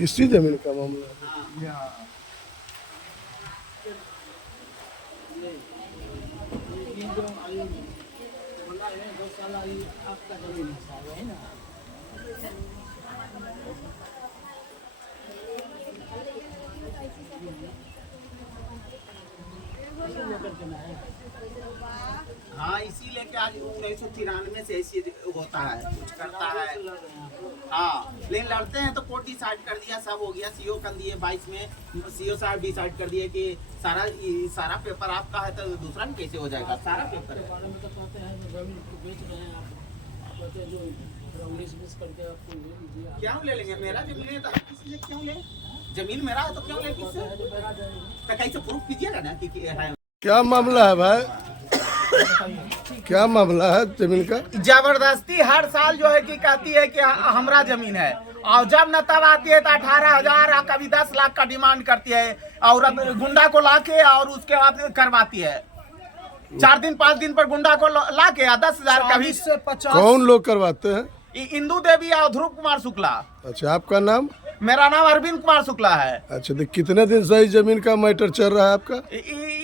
इसी जमीन का मामला है। हाँ, इसीलिए कि आज 1993 से ऐसी होता है, कुछ करता है। हाँ, लेकिन लड़ते हैं तो कोर्ट डिसाइड कर दिया, सब हो गया। सीओ कर दिए 22 में, सीओ साहब डिसाइड कर दिए कि सारा पेपर आपका है, तो दूसरा भी कैसे हो जाएगा? सारा पेपर है। क्यों ले लेंगे? मेरा जमीन है तो आप किसलिए क्यों ले? जमीन मेरा है तो क्यों ले? किससे? तो कैसे प्रूफ कीजिएगा ना कि है। क्या मामला है भाई? क्या मामला है जमीन का? जबरदस्ती हर साल जो है कि कहती है कि हमारा जमीन है, और जब न तब आती है तो 18,000 कभी 10 लाख का डिमांड करती है, और गुंडा को लाके और उसके बाद करवाती है। 4 दिन 5 दिन पर गुंडा को लाके 10,000 कभी से 50। कौन लोग करवाते हैं? इंदू देवी और ध्रुव कुमार शुक्ला। अच्छा, आपका नाम? मेरा नाम अरविंद कुमार शुक्ला है। अच्छा, तो कितने दिन से इस जमीन का मैटर चल रहा है आपका?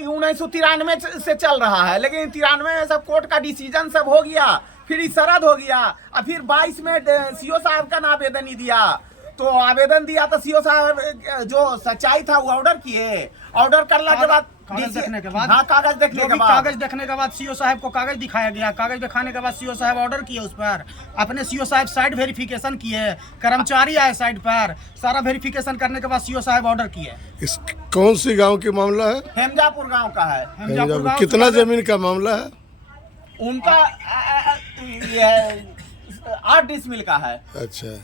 1993 से चल रहा है, लेकिन 93 में सब कोर्ट का डिसीजन सब हो गया, फिर सरद हो गया, और फिर 22 में सीओ साहब का आवेदन ही दिया। तो आवेदन दिया तो सीओ साहब जो सच्चाई था वो ऑर्डर किए। ऑर्डर करने के बाद कागज देखने के बाद, हाँ, कागज देखने के बाद, कागज देखने के बाद सीओ साहब को कागज दिखाया गया। कागज दिखाने के बाद सीओ साहब ऑर्डर किए उस पर। अपने सीओ साहब साइट वेरिफिकेशन किए, कर्मचारी आए साइट पर, सारा वेरिफिकेशन करने के बाद सीओ साहब ऑर्डर किए। इस कौन सी गांव की मामला है? हेमजापुर गांव का है। हेमजापुर गांव। कितना जमीन का मामला है उनका? 8 डिसमिल का है। अच्छा,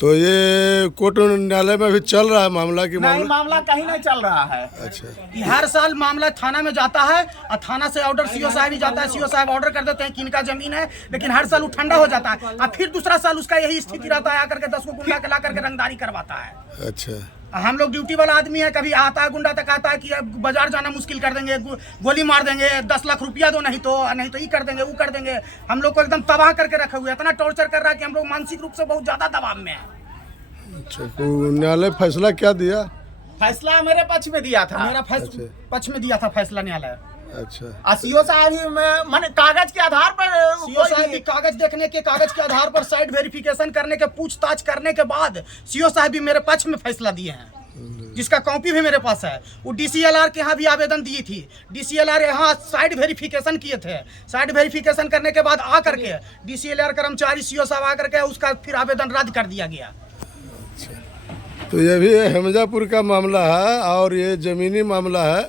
तो ये कोर्ट न्यायालय में भी चल रहा है मामला की? नहीं, मामला कहीं नहीं चल रहा है। अच्छा, ये हर साल मामला थाना में जाता है, और थाना से ऑर्डर सीओ साहब ही जाता है। सीओ साहब ऑर्डर कर देते हैं कि इनका जमीन है, लेकिन हर साल वो ठंडा हो जाता है, और फिर दूसरा साल उसका यही स्थिति रहता है, आकर के 10 को गुंडा के ला करके रंगदारी करवाता है। अच्छा, हम लोग ड्यूटी वाला आदमी है, कभी आता है गुंडा तक आता है कि अब बाजार जाना मुश्किल कर देंगे, गोली मार देंगे, 10 लाख रुपया दो, नहीं तो ये कर देंगे, वो कर देंगे। हम लोग को एकदम तबाह करके रखे हुए है, इतना टॉर्चर कर रहा है कि हम लोग मानसिक रूप से बहुत ज्यादा दबाव में है। अच्छा, तो न्यायालय फैसला क्या दिया? फैसला मेरे पक्ष में दिया था। मेरा अच्छा। पक्ष में दिया था फैसला न्यायालय। अच्छा, सीओ साहब ही माने कागज के आधार पर सीओ साहब की कागज देखने के, कागज के आधार पर साइट वेरिफिकेशन करने के, पूछताछ करने के बाद सीओ साहब भी मेरे पक्ष में फैसला दिए हैं, जिसका कॉपी भी मेरे पास है। वो डीसीएलआर के यहाँ भी आवेदन दी थी। डीसीएलआर यहाँ साइट वेरिफिकेशन किए थे। साइट वेरिफिकेशन करने के बाद आकर के डीसीएलआर कर्मचारी सीओ साहब आकर के उसका फिर आवेदन रद्द कर दिया गया। तो ये भी हेमजापुर का मामला है और ये ज़मीनी मामला है।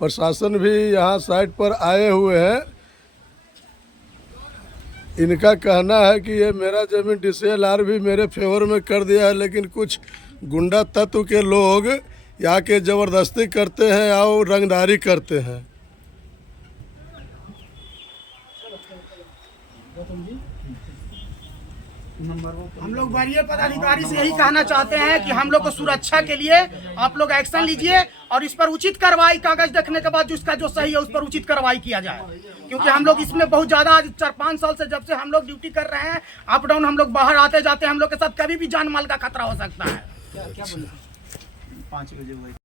प्रशासन भी यहाँ साइट पर आए हुए हैं। इनका कहना है कि ये मेरा ज़मीन डीसीएलआर भी मेरे फेवर में कर दिया है, लेकिन कुछ गुंडा तत्व के लोग यहाँ के ज़बरदस्ती करते हैं और रंगदारी करते हैं। हम लोग वरीय पदाधिकारी से यही कहना चाहते हैं कि हम लोग को सुरक्षा के लिए आप लोग एक्शन लीजिए, और इस पर उचित कार्रवाई, कागज देखने के बाद जिसका जो सही है उस पर उचित कार्रवाई किया जाए। क्योंकि हम लोग इसमें बहुत ज़्यादा 4-5 साल से, जब से हम लोग ड्यूटी कर रहे हैं, अप डाउन हम लोग बाहर आते जाते हैं, हम लोग के साथ कभी भी जान माल का खतरा हो सकता है। 5 बजे